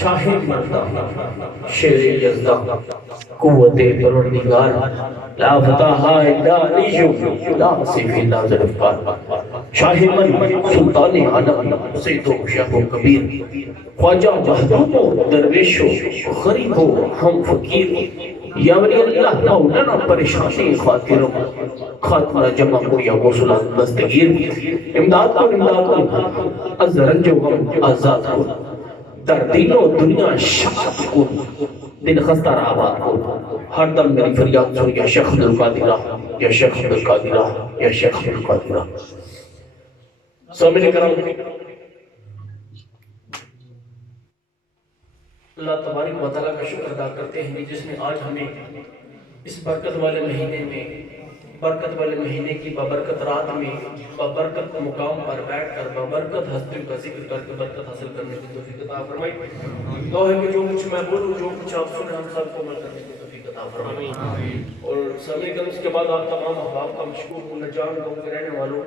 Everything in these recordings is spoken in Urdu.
شاہد مردہ شیر یزدہ قوت پروردگار لا فتح الا علیہ لا صیف الا ذوالفقار شاہ من سلطان عالم سید و شیخ و کبیر خواجہ محبوب و درویش و غریب و ہم فقیر یا ولی اللہ مولانا پریشانی خاطر خاتمہ جمع کو یا غسل دستگیر امداد کو از رنج و غم آزاد کو در دین و دنیا شاد کو دل خستہ آباد کو ہر دم میری فریاد سن یا شیخ عبدالقادرہ یا شیخ عبدالقادرہ یا شیخ عبدالقادرہ سامنے کرام اللہ تبارک و تعالیٰ کا شکر ادا کرتے ہیں جس نے آج ہمیں اس برکت والے مہینے میں برکت والے مہینے کی ببرکت رات میں ببرکت مقام پر بیٹھ کر ببرکت ہستی کا ذکر کر کے برکت حاصل کرنے کی توفیق عطا فرمائی۔ دعا ہے کہ جو کچھ میں بولوں جو کچھ آپ سنیں ہم سب کو عمل کرنے کی توفیق عطا فرمائی۔ اور سامنے کرم اس کے بعد آپ تمام احباب کا مشکور ہوں نجان گاؤں کے رہنے والوں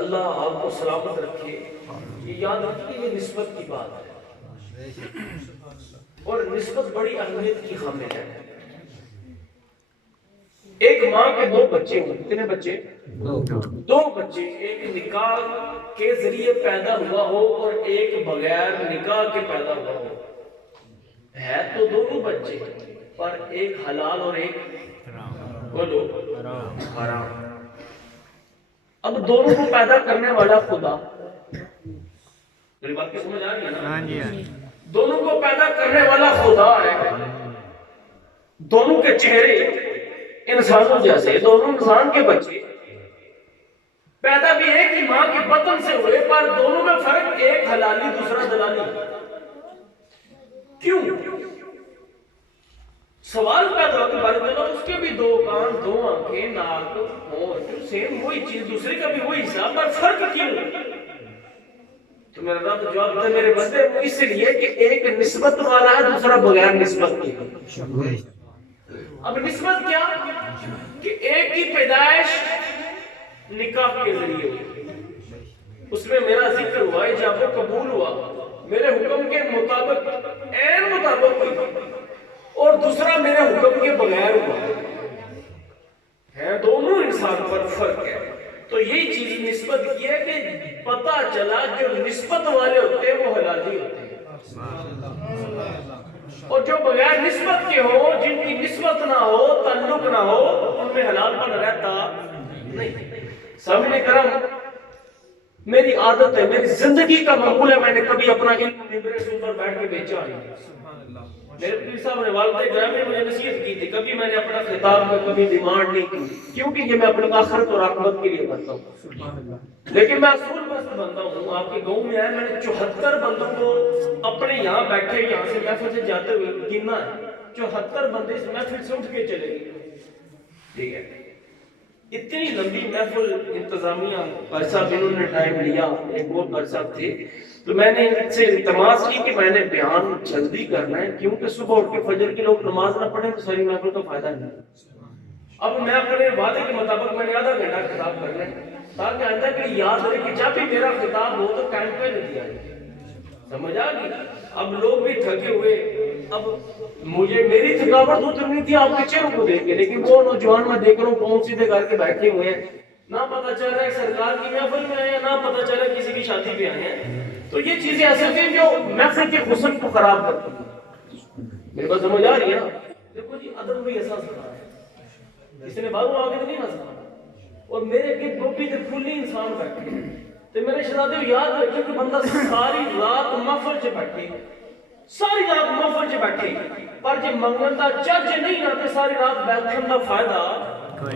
اللہ آپ کو سلامت رکھے۔ یہ یاد رکھیے یہ نسبت کی بات ہے اور نسبت بڑی اہمیت کی حامل ہے۔ ایک ماں کے دو بچے ہوں، کتنے بچے؟ دو بچے، ایک نکاح کے ذریعے پیدا ہوا ہو اور ایک بغیر نکاح کے پیدا ہوا ہو، ہے تو دونوں بچے پر ایک حلال اور ایک بولو حرام۔ اب دونوں کو پیدا کرنے والا خدا، میری بات کی سمجھ آ رہی ہے نا؟ دونوں کو پیدا کرنے والا خدا ہے۔ دونوں کے چہرے انسانوں جیسے، دونوں انسان کے بچے پیدا بھی ایک ہی ماں کے بطن سے ہوئے پر دونوں میں فرق ایک حلالی دوسرا دلالی۔ کیوں؟ سوال پیدا ہو کہ بارے تعالیٰ اس کے بھی دو کان دو آنکھیں ناک ہونٹ سیم وہی چیز دوسرے کا بھی وہی حساب پر فرق کیوں؟ تو میرا رب جواب تھا میرے بندے وہ اس لیے کہ ایک نسبت والا ہے دوسرا بغیر نسبت کی۔ اب نسبت کیا کہ ایک کی پیدائش نکاح کے ذریعے ہوئی، اس میں میرا ذکر ہوا اجابت قبول ہوا میرے حکم کے مطابق عین مطابق ہوئی، اور دوسرا میرے حکم کے بغیر ہوا ہے۔ دونوں انسان پر فرق ہے۔ تو یہی چیز نسبت کی ہے کہ پتہ چلا جو نسبت والے ہوتے ہیں وہ حلالی ہوتے ہیں، اور جو بغیر نسبت کے ہو جن کی نسبت نہ ہو تعلق نہ ہو ان میں حلال پن رہتا نہیں۔ سامنے کرم میری عادت ہے، میری زندگی کا معمول ہے، میں نے کبھی اپنا علم ممبر رسول پر بیٹھ کے بیچا نہیں۔ میرے پیر صاحب نے والدہ گرامی نے مجھے نصیحت کی تھی، کبھی میں نے اپنا خطاب میں کبھی ڈیمانڈ نہیں کی کیونکہ یہ میں اپنے آخرت اور عاقبت کے لیے کرتا ہوں۔ لیکن میں اصول بست بندہ ہوں، آپ کے گاؤں میں آیا میں نے 74 بندوں کو اپنے یہاں بیٹھے یہاں سے محفل سے جاتے ہوئے گننا ہے، 74 بندے اس محفل سے اٹھ کے چلے گئے۔ ٹھیک ہے، اتنی لمبی محفل انتظامیہ عرصہ انہوں نے ٹائم لیا، ایک بہت عرصہ تھے، تو میں نے ان سے التماس کی کہ میں نے بیان جلدی کرنا ہے کیونکہ صبح اٹھ کے فجر کے لوگ نماز نہ پڑھیں تو ساری محفل کا فائدہ نہیں۔ اب میں اپنے وعدے کے مطابق میں نے آدھا گھنٹہ خطاب کرنا ہے تاکہ آئندہ کے لیے یاد رہے کہ جب بھی میرا خطاب ہو تو ٹائم پہ نہیں دیا جائے۔ سمجھ آ گئی؟ اب لوگ بھی تھکے ہوئے، اب مجھے میری تھکاوٹ تو اتنی تھی آپ کے چہروں کو دیکھ کے، لیکن وہ نوجوان میں دیکھ رہا ہوں پاؤں سیدھے کر کے بیٹھے ہوئے ہیں، نہ پتہ چل رہا ہے سرکار کی محفل میں آئے ہیں نہ پتہ چل رہا ہے کسی کی شادی پہ آئے ہیں۔ تو یہ چیزیں ایسے ہوتی ہیں جو محفل کے حسن کو خراب کرتی ہیں۔ میرے بات سمجھ آ رہی ہے نا؟ دیکھو جی ادب بھی ایسا سکھا ہے، اس نے باہروں آگے تو نہیں نہ سکھا، اور میرے گرد گوپی کے کھلی انسان بیٹھے تو میرے شہزادے یاد رکھے کہ بندہ ساری رات محفل سے بیٹھے، ساری رات محفل سے بیٹھے پر جب منگن دا چج نہیں رہتے ساری رات بیٹھن دا فائدہ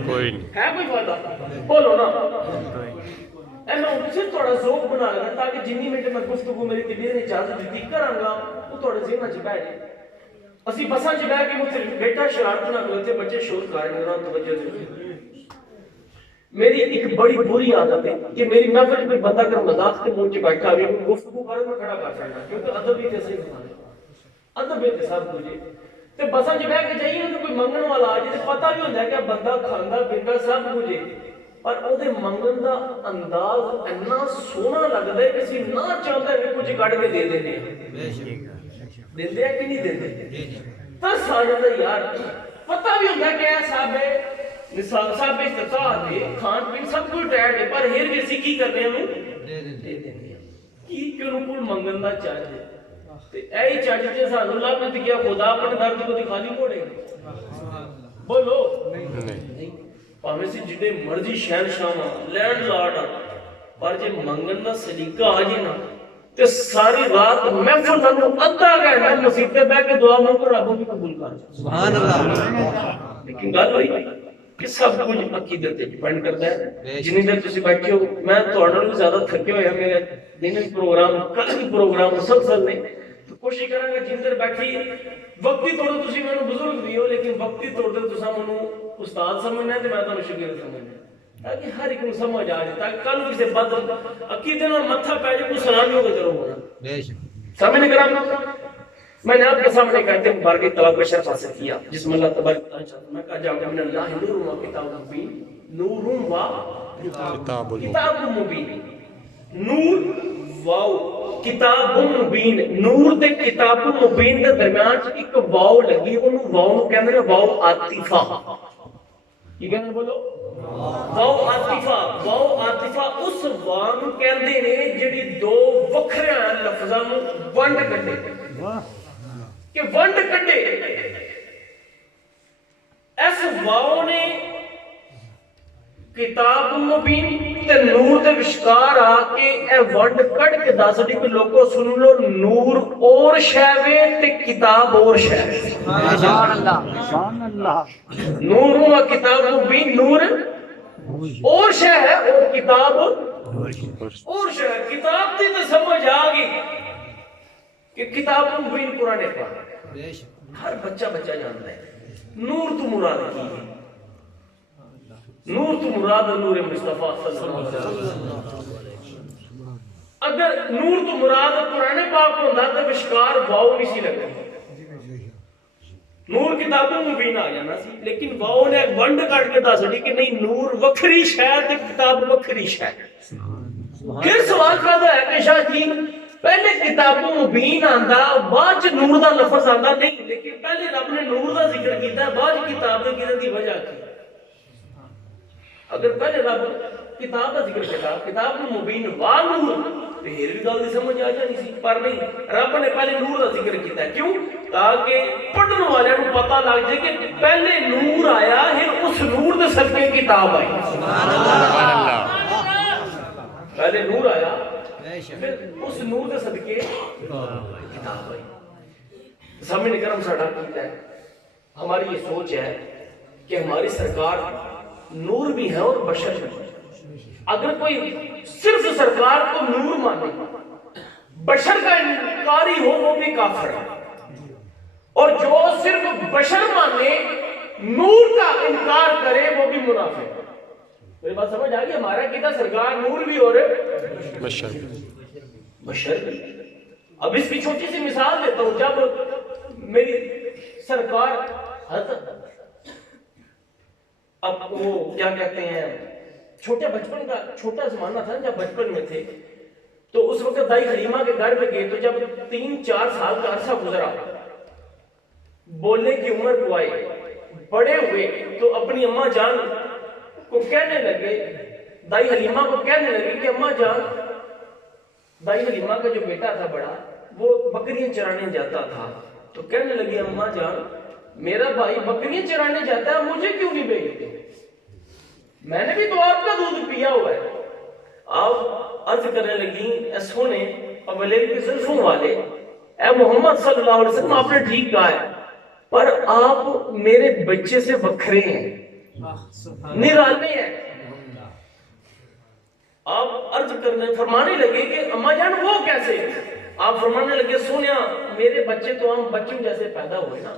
کوئی ہے، کوئی فائدہ بولو نا۔ میں اسے تھوڑا ذوق بنا لگا تاکہ جنی منٹ میں گفتگو میری طبیعت نے اجازت دیتی کرانگا وہ تھوڑے ذہن چ بیٹھ جائے۔ اسی بساں چ بیٹھ کے مجھے بیٹا شرارت نہ کرتے بچے شور کر رہے ہیں، توجہ دے۔ میری ایک بڑی بری عادت ہے کہ میری محفل میں بندہ کر مذاق کے منہ چ بیٹھا ہوئے گفتگو کرے میں کھڑا کر سکتا کیونکہ ادب ہی کیسے سکھانے ادب ہے سب مجھے تے بساں چ بیٹھ کے جائیے تو کوئی منگن والا آ جائے پتہ بھی ہوتا ہے کہ بندہ کھاندا پیندا سب مجھے پر او دے منگن دا انداز اتنا سونا لگدا ہے کسی نہ چاہتا ہے کچھ کٹ کے دے دینے دیندے ہیں کہ نہیں دیندے؟ ترس آ جاتا یار، پتہ بھی ہوتا کہ صاحب صاحب استطاعت ہے، کھان پین سب کچھ ٹائٹ ہے، پر ہیر بھی اسی کی کرنے ہوں دے دیندے ہیں کی کیوں کوئی منگن دا چاہتے تے اے چاہتے جے سانو اللہ نے دیا خدا اپنے درد کو دکھانی موڑے بولو نہیں پاویں سی جڑے مرضی شہنشاہ لینڈ لارڈ پر جے منگن دا سلیقہ آ جے نا تے ساری رات محفل تھانو ادھا گھنٹہ مسجد تے بیٹھ کے دعا مانگو رب بھی قبول کر سبحان اللہ لیکن گل ہوئی کہ سب کچھ عقیدت تے ڈیپینڈ کرتا ہے جنہیں دیر تسی بیٹھے ہو میں تہاڈے نال زیادہ تھکے ہوئے میرے دن پروگرام کل بھی پروگرام مسلسل نے تو کوشش کراں گا جن دیر بیٹھی وقتی طور تے تسی مینوں بزرگ بھی ہو لیکن وقتی طور تے تساں مینوں استاد سمجھنا ہے تے میں تانوں شاگرد سمجھنا ہے تاکہ ہر ایک کو سمجھ آ جائے تاکہ کل کسی بد عقیدے نال متھا پے جائے کوئی سلام نہیں ہوگا چلو ہونا بے شک سامنے کرام میں نے آپ کے سامنے کہتے ہیں مبارک طلب کا شرف حاصل کیا جس میں اللہ تبارک و تعالی میں کہا جاؤں کہ من اللہ نور و کتاب مبین نور و کتاب مبین نور واو کتاب مبین نور تے کتاب مبین دے درمیان ایک واو لگی اونوں واو نوں کہندے نے واو عاطفہ کی کہندے بولو واو عاطفہ اس واو نوں کہندے نے جڑی دو وکھرے لفظاں نوں ونڈ کڈے کہ ونڈ کڈے اس واو نے کتاب مبین تے نور دے وشکار آ کے اے ونڈ کڈ کے دس دی کہ لوگو سن لو نور اور شے وے تے کتاب اور شے سبحان اللہ نور و کتاب مبین نور اور شے ہے اور کتاب اور شے ہے کتاب دی تے سمجھ آ گئی کہ کتاب مبین قرآن پاک ہر بچہ جانتا ہے نور تو مراد کی ہے نور تو مراد نور مصطفیٰ صلی اللہ علیہ وسلم اگر نور تو مراد قرآن پاک ہوندا تے وشکار واو نہیں سی لگتی نور کتاب مبین آ جانا سی لیکن واو نے ونڈ کٹ کے دس دی کہ نہیں نور وکھری شے تے کتاب وکھری شے پھر سوال پیدا ہے کہ شاہ جی پہلے کتاب مبین آندا بعد نور دا لفظ آندا نہیں لیکن پہلے رب نے نور دا ذکر کیتا بعد کتاب دے کینے دی وجہ کی اگر پہلے رب کتاب دا ذکر کیتا کتاب مبین وا نور تے ہر بھی گل دی سمجھ آ جانی سی پر نہیں رب نے پہلے نور دا ذکر کیتا کیوں تاکہ پڑھن والے نوں پتہ لگ جائے کہ پہلے نور آیا ہے اس نور دے صدقے کتاب آئی سبحان اللہ پہلے نور آیا پھر اس نور دے صدقے کتاب آئی سامنے کرم ساڈا کیتا ہے ہماری یہ سوچ ہے کہ ہماری سرکار نور بھی ہے اور بشر بھی ہے اگر کوئی صرف سرکار کو نور مانے بشر کا انکاری ہو وہ بھی کافر ہے اور جو صرف بشر مانے نور کا انکار کرے وہ بھی منافق ہے میری بات سمجھ آ گئی ہمارا کیتا سرکار نور بھی اور بشر بھی اب اس کی چھوٹی سی مثال دیتا ہوں جب میری سرکار حضرت اب وہ کیا کہتے ہیں چھوٹے بچپن کا چھوٹا زمانہ تھا جب بچپن میں تھے تو اس وقت دائی حلیمہ کے گھر میں گئے تو جب 3-4 سال کا عرصہ گزرا بولنے کی عمر کو آئے بڑے ہوئے تو اپنی اماں جان کو کہنے لگے دائی حلیمہ کو کہنے لگے کہ اماں جان دائی حلیمہ کا جو بیٹا تھا بڑا وہ بکریاں چرانے جاتا تھا تو کہنے لگی اماں جان میرا بھائی بکریاں چرانے جاتا ہے مجھے کیوں نہیں بھیجتے میں نے بھی تو آپ کا دودھ پیا ہوا ہے آپ عرض کرنے لگی اے سونے اولے کے زلفوں والے اے محمد صلی اللہ علیہ وسلم آپ نے ٹھیک کہا ہے پر آپ میرے بچے سے بکھرے ہیں نرانے ہیں آپ عرض کرنے فرمانے لگے کہ اماں جان وہ کیسے آپ فرمانے لگے سونیا میرے بچے تو ہم بچوں جیسے پیدا ہوئے نا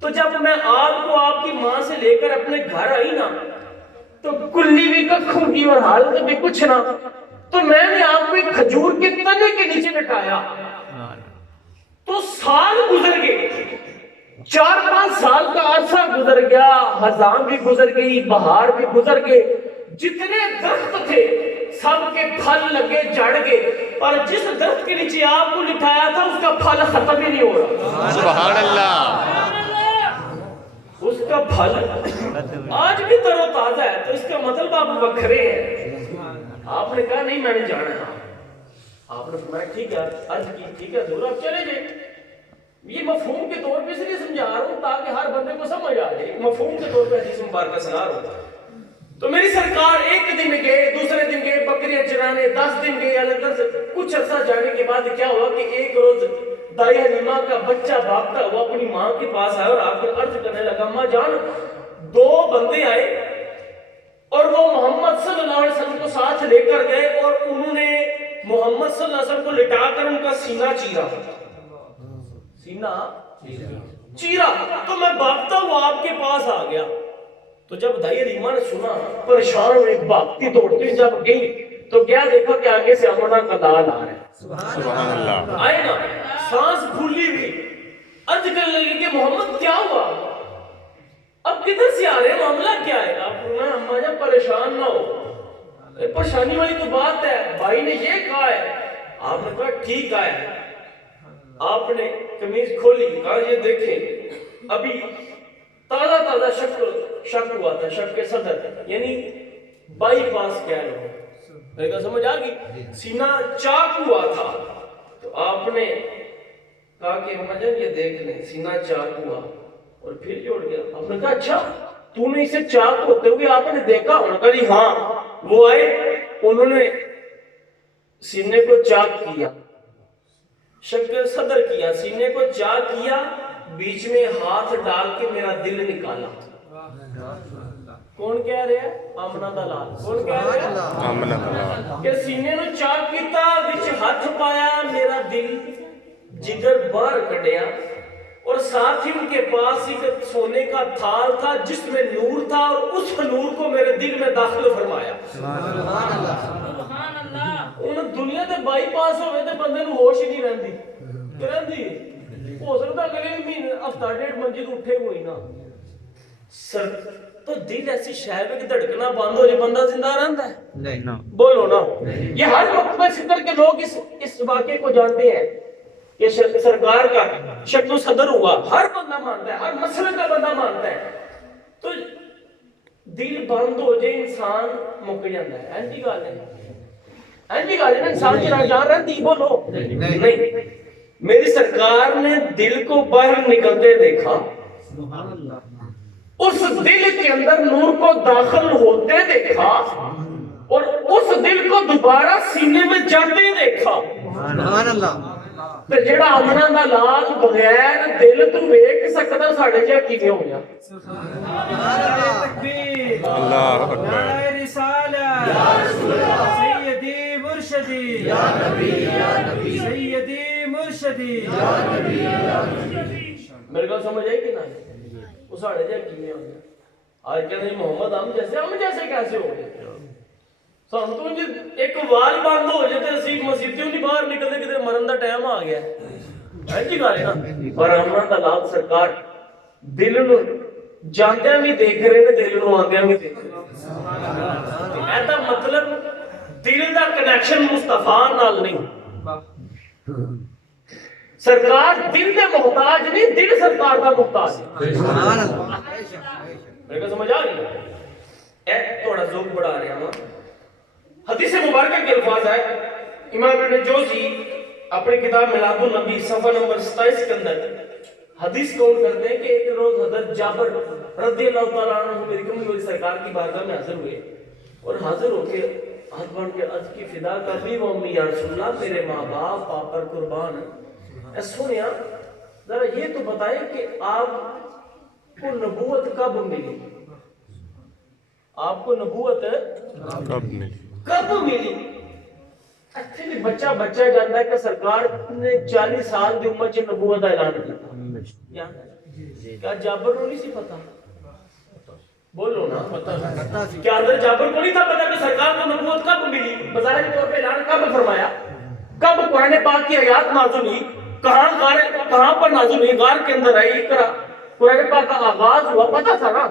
تو جب میں آپ کو آپ کی ماں سے لے کر اپنے گھر آئی نا تو کلی بھی ککھوں کی اور حالت بھی کچھ نہ تو میں نے آپ کو ایک کھجور کے تنے کے نیچے لٹایا تو سال گزر گئے 4-5 سال کا عرصہ گزر گیا خزاں بھی گزر گئی بہار بھی گزر گئے جتنے درخت تھے سب کے پھل لگے جڑ گئے، پر جس درخت کے نیچے آپ کو لٹھایا تھا اس کا پھل ختم ہی نہیں ہو رہا. سبحان اللہ. اس کا پھل آج بھی تر و تازہ ہے. تو اس کا مطلب آپ بکھرے ہیں. آپ نے کہا نہیں میں نے جانا ہے. آپ نے فرمایا ٹھیک ہے، عرض کی ٹھیک ہے حضور آپ چلے جائیں. یہ مفہوم کے طور پہ اس لیے سمجھا رہا ہوں تاکہ ہر بندے کو سمجھ آ جائے. مفہوم کے طور پہ حدیث مبارکہ سنا رہا ہوں. تو میری سرکار ایک دن گئے، دوسرے دن گئے بکریاں چرانے، 10 دن گئے. اللہ سے کچھ عرصہ جانے کے بعد کیا ہوا کہ ایک روز دائی حلیمہ کا بچہ بھاگتا ہوا اپنی ماں کے پاس آیا اور آ کر عرض کرنے لگا ماں جان 2 بندے آئے اور وہ محمد صلی اللہ علیہ وسلم کو ساتھ لے کر گئے اور انہوں نے محمد صلی اللہ علیہ وسلم کو لٹا کر ان کا سینہ چیرا. سینہ چیرا. تو میں بھاگتا ہوا آپ کے پاس آ گیا. تو جب دائی حلیمہ نے سنا پریشان ہوئے بھاگتی دوڑتی جب گئی تو کیا دیکھا کہ آگے سے آمنہ کا لال آ رہا ہے. سبحان اللہ. آئے نا سانس پھولی ہوئی عرض کرنے لگی کہ محمد کیا ہوا، اب کدھر سے آ رہے ہیں، معاملہ کیا ہے. آپ فرمایا اماں جان پریشان نہ ہو، پریشانی والی تو بات ہے، بھائی نے یہ کہا ہے. آپ نے کہا ٹھیک ہے. آپ نے قمیض کھولی، کہا یہ دیکھیں ابھی تازہ تازہ شک ہوا تھا، شک کے صدر یعنی بائی پاس کہہ لو. میرے کو سمجھ آ گئی. سینہ چاک ہوا تھا. تو آپ نے کہا کہ مجھے یہ دیکھ لیں سینہ چاک ہوا اور پھر جوڑ گیا. آپ نے کہا اچھا تو نے اسے چاک ہوتے ہوئے آپ نے دیکھا؟ انہوں نے کہا جی ہاں. وہ آئے انہوں نے سینے کو چاک کیا، شک صدر کیا، سینے کو چاک کیا، بیچ میں ہاتھ ڈال کے میرا دل نکالا. کون کہہ رہے ہیں؟ آمنہ دا لال. کون کہہ رہے ہیں؟ آمنہ دا لال. کہ سینے نو چاک کیتا، وچ ہاتھ پایا، میرا دل جگر باہر کڈیا اور ساتھ ہی ان کے پاس ایک سونے کا تھال تھا جس میں نور تھا اور اس نور کو میرے دل میں داخل فرمایا. سبحان اللہ. ان دنیا دے بائی پاس ہوئے تے بندے نو ہوش ہی نہیں رہندی. رہندی ہو سکتا اگلے مہینے ہفتہ 1.5 منجی تو اٹھے ہوئی نا. تو دل ایسی شے ہے کہ دھڑکنا بند ہو جائے بندہ زندہ رہتا ہے؟ نہیں. بولو نا. یہ ہر مکتبہ صدر کے لوگ اس واقعے کو جانتے ہیں کہ سرکار کا شک و صدر ہوا. ہر بندہ مانتا ہے، ہر مسئلے کا بندہ مانتا ہے. تو دل بند ہو جائے انسان مک جاتا ہے. ایسی گل ہے، ایسی گل ہے. انسان کی جان رہتی. بولو نہیں. میری سرکار نے دل کو باہر نکلتے دیکھا، اس دل کے اندر نور کو داخل ہوتے دیکھا اور اس دل کو دوبارہ سینے میں جاتے دیکھا. سبحان اللہ. تے جڑا آمنہ دا لال بغیر دل تو ویکھ سکدا ساڈے جا کیویں ہو گیا؟ اللہ اکبر. یا رسالہ یا رسول اللہ سیدی مرشدی یا نبی یا نبی سیدی مرشدی یا نبی یا نبی. میرے کو سمجھ آئی کہ نہیں؟ وہ ساڑھے جائے کیویں ہو گیا؟ آج کہتے ہیں محمد ہم جیسے کیسے ہو گئے؟ سن تو ایک وال بند ہو جائے تو اسی مسیتیوں نہیں باہر نکلتے کدھر مرن دا ٹائم آ گیا. ایسی گل ہے نا. پر آمنہ دا لال سرکار دل نو جاندیاں بھی دیکھ رہے نے، دل نو آندیاں بھی دیکھ رہے. ایسا مطلب دل دا کنیکشن مصطفیٰ نال نہیں. سرکار دل دے محتاج نہیں، دل سرکار دا محتاج ہے. سبحان اللہ. میرے کو سمجھ آ گئی؟ اے تھوڑا ذوق بڑھا رہا ہوں. حدیث مبارکہ کے الفاظ ہے. امام ابن جوزی اپنی کتاب میلاد النبی صفحہ نمبر 27 کے اندر حدیث قول کرتے ہیں کہ ایک روز حضرت جابر رضی اللہ تعالیٰ عنہ میری کمزوری سرکار کی بارگاہ میں حاضر ہوئے اور حاضر ہو کے ہاتھ بڑھ کے عرض کی فدا کبھی و امی یا رسول اللہ، میرے ماں باپ آپ پر قربان ہیں. سنیا ذرا یہ تو بتائیں کہ آپ کو نبوت کب ملی؟ آپ کو نبوت کب ملی؟ اچھے بھی بچہ جانتا ہے کہ سرکار نے 40 سال دی عمر چ نبوت کا اعلان کیا. کیا جابر کو نہیں سی پتا؟ بولو نا. پتا کیا حضرت جابر کو نہیں تھا پتا کہ سرکار کو نبوت کب ملی؟ بظاہر طور پہ اعلان کب فرمایا؟ کب قرآن پاک کی آیات نازل ہوئی؟ کہاں پر نازل ہوئی؟ غار کے اندر آئی. قرآن پاک کا آغاز ہوا، پتا تھا نا،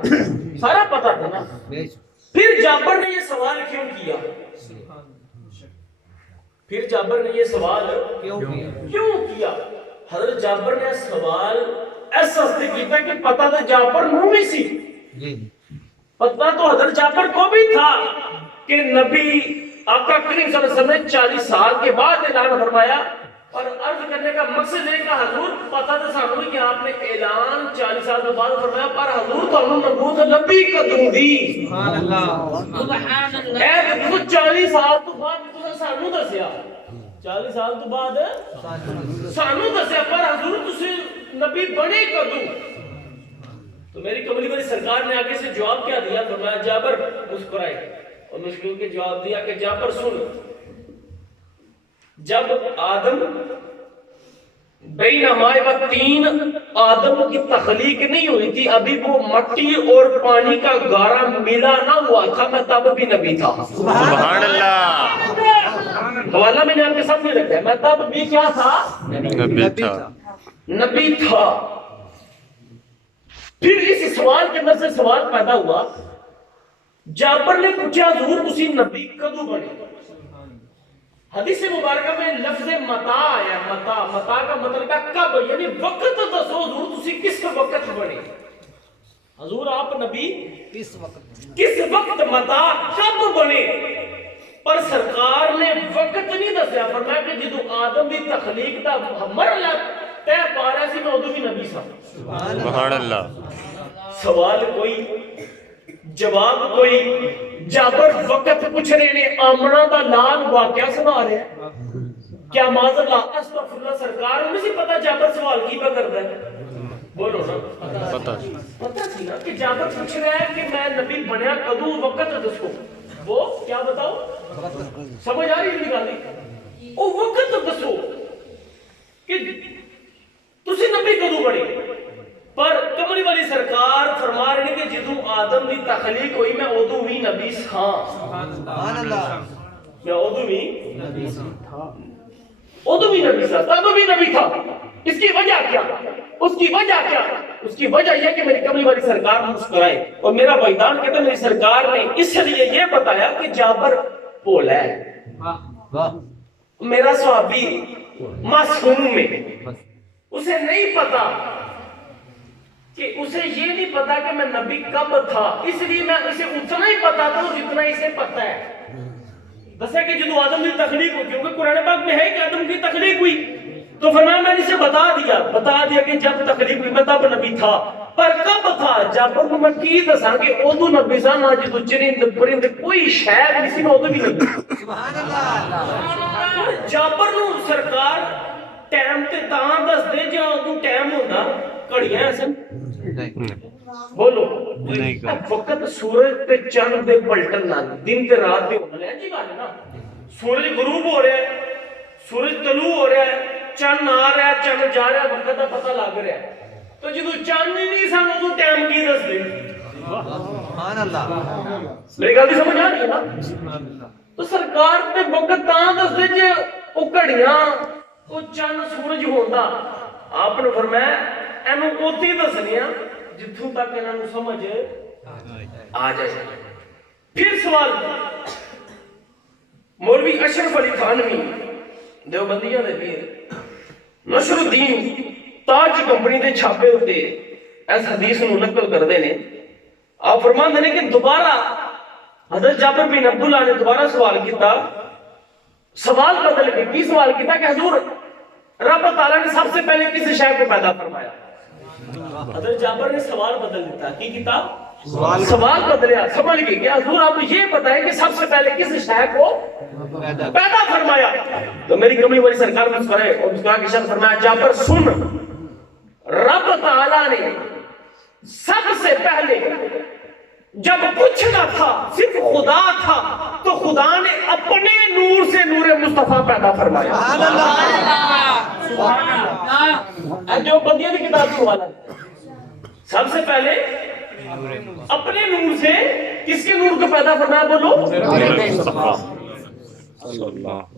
سارا پتا تھا نا. پھر جابر نے یہ سوال کیوں کیا پھر جابر نے یہ سوال کیوں کیا؟ کیوں کیا؟ حضرت جابر نے سوال ایسا سے کیا کہ پتہ تو جابر نو بھی سی، جی پتہ تو حضرت جابر کو بھی تھا کہ نبی آقا کریم صلی اللہ علیہ وسلم نے 40 سال کے بعد اعلان فرمایا، اور عرض کرنے کا مقصد ہے کہ حضور پتہ تو سانو کہ آپ نے اعلان 40 سال کے بعد فرمایا، پر حضور تو نبوت نبی کدوں دی؟ سبحان اللہ سبحان اللہ اے دیکھو 40 سال تو بعد تساں سانو دسیا، 40 سال تو بعد سانو دسیا، پر حضور تسی نبی بنے کدوں؟ تو میری کملی والی سرکار نے آگے سے جواب کیا دیا؟ فرمایا جابر مسکرائے اور مشکل کے جواب دیا کہ جابر سن، جب آدم بین مائے و تین آدم کی تخلیق نہیں ہوئی تھی، ابھی وہ مٹی اور پانی کا گارا ملا نہ ہوا تھا، میں تب بھی نبی تھا۔ سبحان اللہ، حوالہ میں نے آپ کے سامنے رکھا ہے، میں تب بھی کیا تھا؟ نبی تھا۔ نبی تھا۔ پھر اس سوال کے اندر سے سوال پیدا ہوا، جابر نے پوچھا حضور تسی نبی کدوں بنے؟ حدیث مبارکہ میں لفظ متا آیا، متا کا مطلب کب، یعنی وقت دسو حضور تسی کس وقت بنے؟ حضور آپ نبی کس وقت متا کب بنے؟ پر سرکار نے وقت نہیں دسیا، فرمایا کہ جدو آدم دی تخلیق دا مرحلہ طے پا رہا سی میں ادو بھی نبی سا۔ سبحان اللہ، سوال کوئی، جواب کوئی، جابر وقت پوچھ رہے نے، آمنہ دا لال واقعہ سنا رہے ہیں، کیا معاذ اللہ استغفر اللہ، سرکار انہیں سے پتا جابر سوال کی پہ کرتا ہے؟ بولو نا، پتہ پتہ تھی نا کہ جابر پوچھ رہا ہے کہ میں نبی بنیا کدوں، وقت دسو، وہ کیا بتاؤ؟ سمجھ آ رہی ہے نکالی؟ وہ وقت دسو کہ تسی نبی کدوں بنے؟ پر کملی والی سرکار فرما رہے ہیں کہ جدو آدم دی تخلیق ہوئی میں ادو بھی نبی تھا، میں ادو بھی نبی تھا، تب بھی نبی تھا۔ اس کی وجہ کیا؟ اس کی وجہ کیا؟ اس کی وجہ یہ کہ میری کملی والی سرکار مسکرائے، اور میرا بھائیدان کہتا ہے میری سرکار نے اس لیے یہ بتایا کہ جابر بولا ہے، میرا صحابی معصوم ہے، اسے نہیں پتا کہ اسے یہ نہیں پتا کہ میں نبی کب تھا، اس لیے میں اسے اتنا ہی پتا تھا جتنا اسے پتا ہے۔ بسے کہ جدو آدم کی تخلیق ہوئی، کیونکہ قرآن پاک میں ہے کہ آدم کی تخلیق ہوئی، تو فرمایا میں نے اسے بتا دیا کہ جب تخلیق ہوئی میں تب نبی تھا، پر کب تھا؟ جابر کو میں کی دساں کہ ادو نبی سا نہ جدو چرند پرند کوئی شاید کسی میں ادو بھی نبی۔ جابر نو سرکار ٹائم تے تاں دس دے جا ادو ٹائم ہوتا کڑیاں ایسا بولو وقت سورج تے چند دے پلٹن نہ دن تے رات دے ہونا ہے، جی بات ہے نا، سورج غروب ہو رہا ہے، سورج طلوع ہو رہا ہے، چند آ رہا ہے، چند جا رہا ہے، وقت کا پتہ لگ رہا ہے، تو جدو چند ہی نہیں سن ادو ٹائم کی دس دے؟ سبحان اللہ، میری گل دی سمجھ آ رہی ہے نا؟ تو سرکار تے وقت تاں دس دے جے او گھڑیاں او چند سورج ہوندا، آپ نے فرمایا اینو اوتی دسنیاں جتھوں تک انہاں نوں سمجھ آ جائے۔ پھر سوال مولوی اشرف علی تھانوی دیوبندیاں دے پیر نشر الدین تاج کمپنی دے چھاپے ہوتے اس حدیث نو نقل کردے نے، آپ فرماندے نے کہ دوبارہ حضرت جابر بن عبداللہ نے دوبارہ سوال کیتا، سوال بدل کے کی سوال کیتا کہ حضور رب تعالیٰ نے سب سے پہلے کس شے کو پیدا فرمایا؟ حضرت جابر نے سوال بدل دیتا، کی کیتا؟ سوال بدلیا، سمجھ گئے کہ حضور آپ یہ بتائیں کہ سب سے پہلے کس شے کو پیدا فرمایا؟ تو میری کملی والی سرکار مسکرائے اور مسکرا کے شخص فرمایا جابر سن، رب تعالیٰ نے سب سے پہلے جب کچھ نہ تھا صرف خدا تھا تو خدا نے اپنے نور سے نور مصطفیٰ پیدا فرمایا۔ جو بندیاں کی کتاب کی حوالہ سب سے پہلے اپنے نور سے کس کے نور کو پیدا فرمایا؟ بولو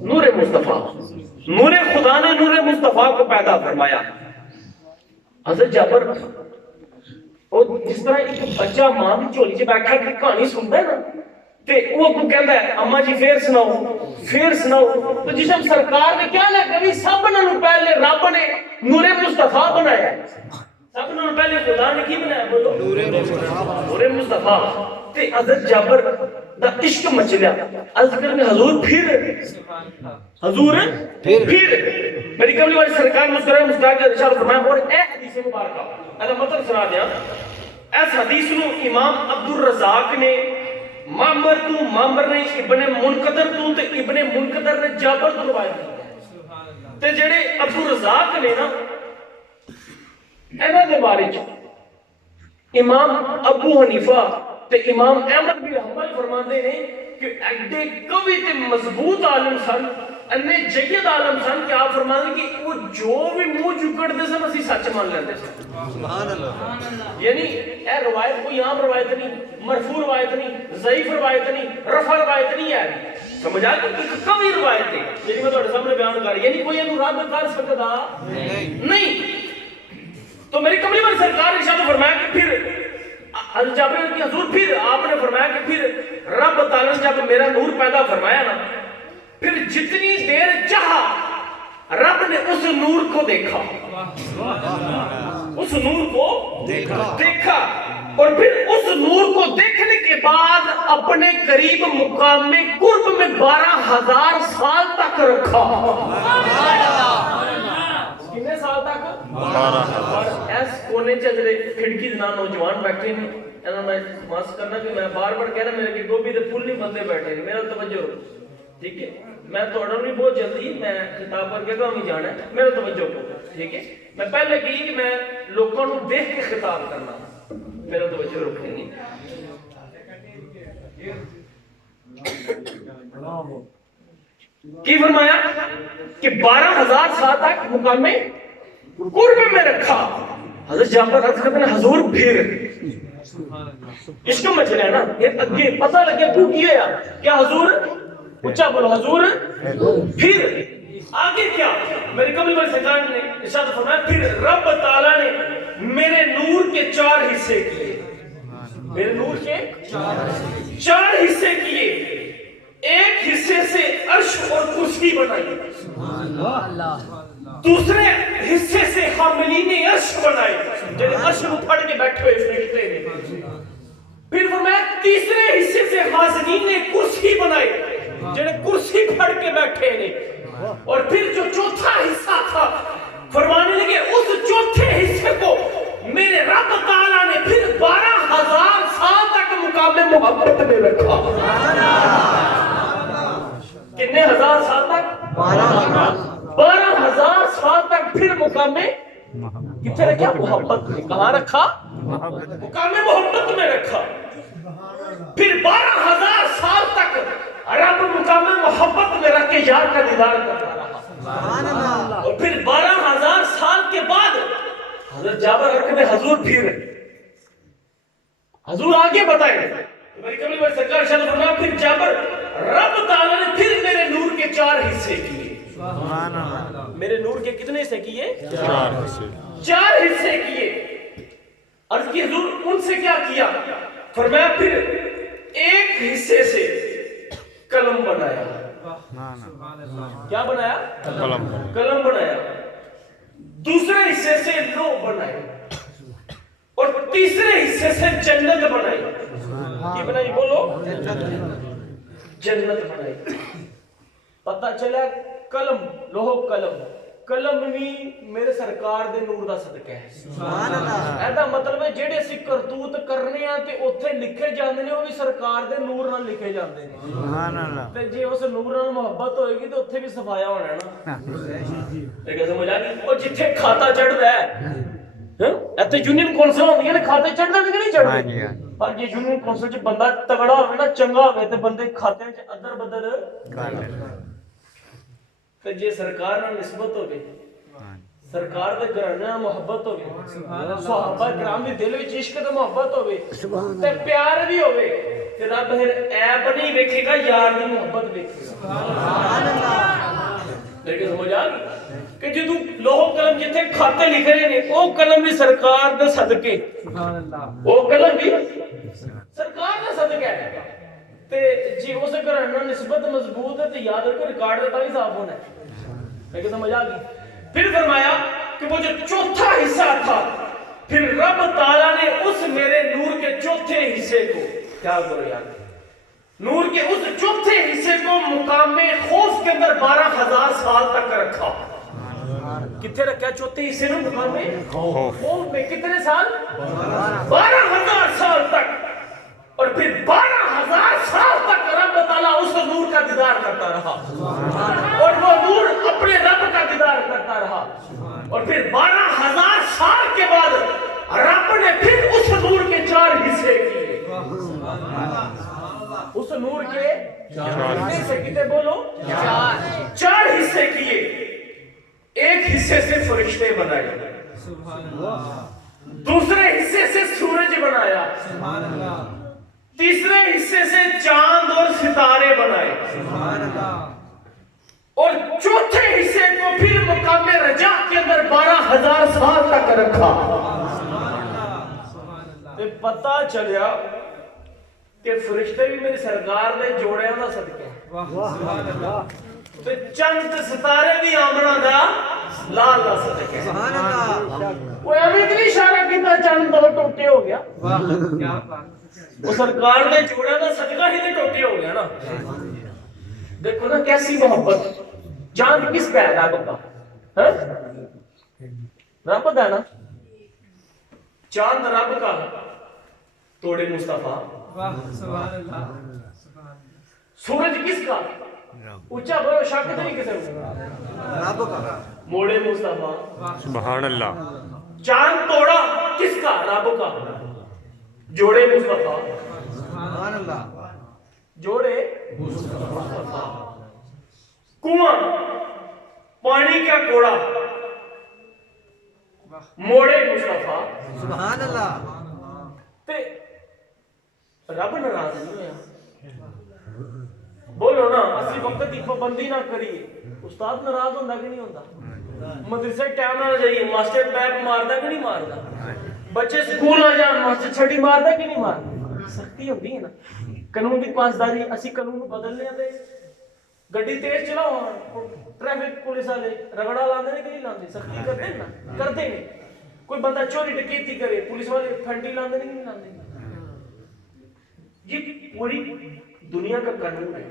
نور مصطفیٰ، نور خدا نے نور مصطفیٰ کو پیدا فرمایا۔ حضرت جابر اور جس طرح ایک بچہ ماں کی جھولی سے بیٹھا کہ کہانی سنتا ہے نا، تے وہ کو کہندا ہے اما جی پھر سناؤ تو جسم سرکار نے کیا لگا بھی سب نالوں پہلے رب نے نور مصطفیٰ بنایا سب نالوں پہلے خدا نے کی بنایا بولو نور مصطفیٰ تے حضرت جابر دا عشق مچلیا عرض کرنے حضور پھر میری کملی والی سرکار مسکرا کے ارشاد فرمایا اور اے حدیث مبارکہ ادا مطلب سنا دیا اس حدیث نو امام عبد الرزاق نے معمر نے ابن منقدر تو تے ابن منقدر نے جابر تو روایت کی تے جڑے عبد الرزاق نے نا انہاں دے بارے چ امام ابو حنیفہ تے امام احمد بن حنبل فرماندے نے کہ ایڈے قوی تے مضبوط عالم سن اننے جید عالم سن کہ آپ فرماندے کہ وہ جو بھی منہ چکڑتے سن اسی سچ مان لیندے سن سبحان اللہ یعنی اے روایت کوئی عام روایت نہیں مرفوع روایت نہیں ضعیف روایت نہیں رفع روایت نہیں ہے سمجھ آ گئی ایک قوی روایت ہے جی میں تہاڈے سامنے بیان کر رہا یعنی کوئی اینو رد کر سکدا نہیں تو میری کملی والی سرکار نے ارشاد فرمایا کہ پھر حضرت جابر کی حضور پھر آپ نے فرمایا کہ پھر رب تعالی نے جب میرا نور پیدا فرمایا نا پھر جتنی دیر چاہا رب نے اس نور کو دیکھا اس نور کو دیکھا اور پھر اس نور کو دیکھنے کے بعد اپنے قریب مقام میں قرب میں 12,000 سال تک رکھا کتنے سال تک 12,000 ایس کونے چلے کھڑکی دنا نوجوان بیٹھے ہیں اینا میں ماس کرنا کہ میں بار بار کہہ رہا میرے کی گوبھی دے پھول نہیں بندے بیٹھے ہیں میرا توجہ ٹھیک ہے میں توڑا نہیں بہت جلدی میں خطاب کر کے کہاں جانا ہے میرا توجہ کو ٹھیک ہے میں پہلے کی کہ میں لوگوں کو دیکھ کے خطاب کرنا میرا توجہ رکھیں گے کی فرمایا کہ 12,000 سال تک مقام میں قرب میں رکھا حضرت جعفر عرض کرتے ہیں حضور پھر اس کو مچلے نا یہ اگے پتہ لگے تو کیا کیا حضور اچھا بولو حضور پھر آگے کیا میری قبل والی سرکار نے ارشاد فرمایا پھر رب تعالیٰ نے میرے نور کے 4 حصے کیے میرے نور کے 4 حصے کیے ایک حصے سے عرش اور کرسی بنائی دوسرے حصے سے حاملین عرش بنائی جنہیں عرش کو پھڑ کے بیٹھے ہوئے فرشتے نے پھر فرمایا تیسرے حصے سے حاضرین نے کرسی بنائی جنہیں کرسی پھڑ کے بیٹھے نے اور پھر جو چوتھا حصہ تھا فرمانے لگے اس چوتھے حصے کو میرے رب تعالیٰ نے پھر 12,000 سال تک مقام محبت میں رکھا کتنے ہزار سال تک 12,000 سال تک پھر مقام میں کتنے رکھا محبت میں کہاں رکھا مقام محبت میں رکھا پھر 12,000 سال تک رب مقام محبت میں رکھ کے یار کا دیدار کرتا رہا اور پھر 12,000 سال کے بعد حضرت جابر رکھتے حضور پھر حضور آگے بتائیں میری کملی والی سرکار شاید فرمایا پھر جابر رب تعالیٰ نے پھر میرے نور کے 4 حصے کیے میرے نور کے کتنے حصے کیے 4 حصے کیے عرض کی حضور ان سے کیا کیا فرمایا پھر ایک حصے سے قلم بنایا کیا بنایا قلم بنایا دوسرے حصے سے لوح بنائی اور تیسرے حصے سے جنت بنائی کی بنائی بولو جنت بنائی پتہ چلا قلم لوح قلم بھی میرے سرکار دے نور دا صدقہ ہے سبحان اللہ ایدا مطلب ہے جڑے اسی کرتوت کرنے ہیں تے اوتھے لکھے جاندے نے او بھی سرکار دے نور نال لکھے جاندے نے سبحان اللہ تے جے اس نور نال محبت ہوئے گی تے اوتھے بھی صفایا ہونا ہے نا تے سمجھ آ گئی او جتھے کھاتا چڑھدا ہے ایتھے یونین کونسل ہوندی ہے نا کھاتے چڑھدا تے نہیں چڑھدا پر جے یونین کونسل چ بندہ تگڑا ہوے نا چنگا ہوے تے بندے کھاتے چ ادر بدل کر لے تے جے سرکار نال نسبت ہوے سرکار دے گھرانے نال محبت ہوے صحابہ کرام دے دل وچ عشق تے محبت ہوے تے پیار بھی ہوے تے رب پھر عیب نہیں ویکھے گا یار دی محبت ویکھے گا سبحان اللہ لیکن سمجھ آ کہ جدوں لوح قلم جتھے کھاتے لکھ رہے نے او قلم بھی سرکار دے صدقے سبحان اللہ او قلم بھی سرکار دا صدقہ ہے تے جی اس گھرانا نسبت مضبوط ہے تو یاد رکھو ریکارڈ دیتا ہی صاف ہونا ہے. میں کہتا مزہ آ گئی. پھر فرمایا کہ وہ جو چوتھا حصہ تھا پھر رب تعالیٰ نے اس میرے نور کے چوتھے حصے کو کیا کرو یار نور کے اس چوتھے حصے کو مقام خوف کے اندر 12,000 سال تک رکھا. کتنے رکھا چوتھے حصے نے مقام خوف میں کتنے سال 12,000 سال تک. اور پھر 12,000 سال تک رب تعالیٰ اس نور کا دیدار کرتا رہا اور وہ نور اپنے رب کا دیدار کرتا رہا. اور پھر 12,000 سال کے بعد رب نے پھر اس نور کے 4 حصے کیے. اس نور کے حصے کتنے بولو 4 حصے کیے. ایک حصے سے فرشتے بنائے, دوسرے حصے سے سورج بنایا, تیسرے حصے سے چاند اور ستارے بنائے, اور چوتھے حصے کو پھر مقام رجا کے اندر 12,000 سال تک رکھا. پتہ چلیا کہ فرشتے بھی میری سرکار نے جوڑے دا صدقے تے چند ستارے بھی آمنا دا لال دا صدقے. کوئی ہمیں اتنی اشارہ کیتا چند دو ٹوٹے ہو گیا, وہ سرکار نے جوڑے دا صدقہ ہی تے ٹوٹے ہو گیا نا. دیکھو نا کیسی محبت. چاند کس کا ہے رب کا رب کا نا, چاند رب کا توڑے مصطفیٰ. سورج کس کا اونچا بولو شک نہیں کسے رب کا موڑے مصطفیٰ. سبحان اللہ. چاند توڑا کس کا رب کا جوڑے مصطفیٰ. سبحان اللہ. جوڑے مصطفیٰ. کنواں پانی کا کوڑا موڑے مصطفیٰ. سبحان اللہ. تے رب ناراض نہیں ہویا. بولو نا اسی وقت کی پابندی نہ کریے. استاد ناراض ہوندا کہ نہیں ہوندا؟ مدرسے ٹائم نہ جائیے, ماسٹر بیک ماردا کہ نہیں ماردا؟ بچے سکول آ جان ماسٹر چھڑی ماردا کہ نہیں ماردا؟ سختی ہوندی ہے نا. قانون کی پاسداری اسی قانون کو بدلنے تے گڈی تیز چلاؤ ٹریفک پولیس والے رگڑا لاندے کہ نہیں لاندے؟ سختی کرتے ہیں نا, کرتے ہیں. کوئی بندہ چوری ڈکیتی کرے پولیس والے پھنٹی لاندے کہ نہیں لاندے؟ یہ پوری دنیا کا قانون ہے,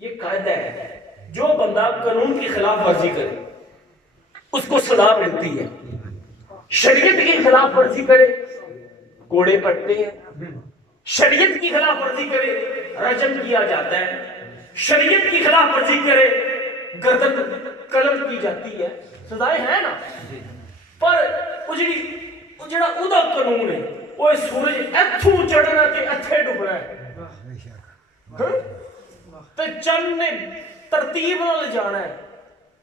یہ قاعدہ ہے. جو بندہ قانون کی خلاف ورزی کرے اس کو سزا ملتی ہے. شریعت کی خلاف ورزی کرے کوڑے پڑتے ہیں, شریعت کی خلاف ورزی کرے رجم کیا جاتا ہے, شریعت کی خلاف ورزی کرے گردن قلم کی جاتی ہے. سزائیں ہیں نا, پر جڑا ادا قانون ہے وہ سورج ایتھوں چڑھنا تے ایتھے ڈوبنا ہے تے چند نے ترتیب نال جانا ہے.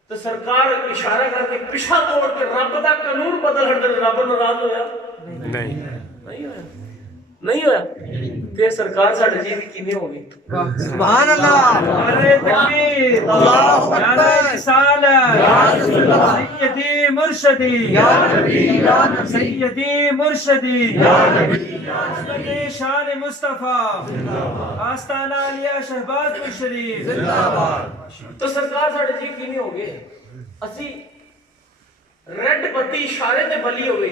تو سرکار اشارہ کر کے پیچھا توڑ کے رب دا قانون بدل ہٹ رب ناراض ہویا نہیں ہویا نہیں ہویا. پھر سرکار ساڈے جی دی کیویں ہوگی؟ سبحان اللہ. نعرہ تکبیر, اللہ اکبر, رسالت یا رسول اللہ, سیدی مرشدی یا نبی یا نبی, سیدی مرشدی یا نبی یا نبی, شان مصطفیٰ آستانہ علیہ شہباز پور شریف زندہ باد. تو سرکار ساڈے جی کیویں ہوگے؟ اسی ریڈ بتی اشارے تے بلی ہوئے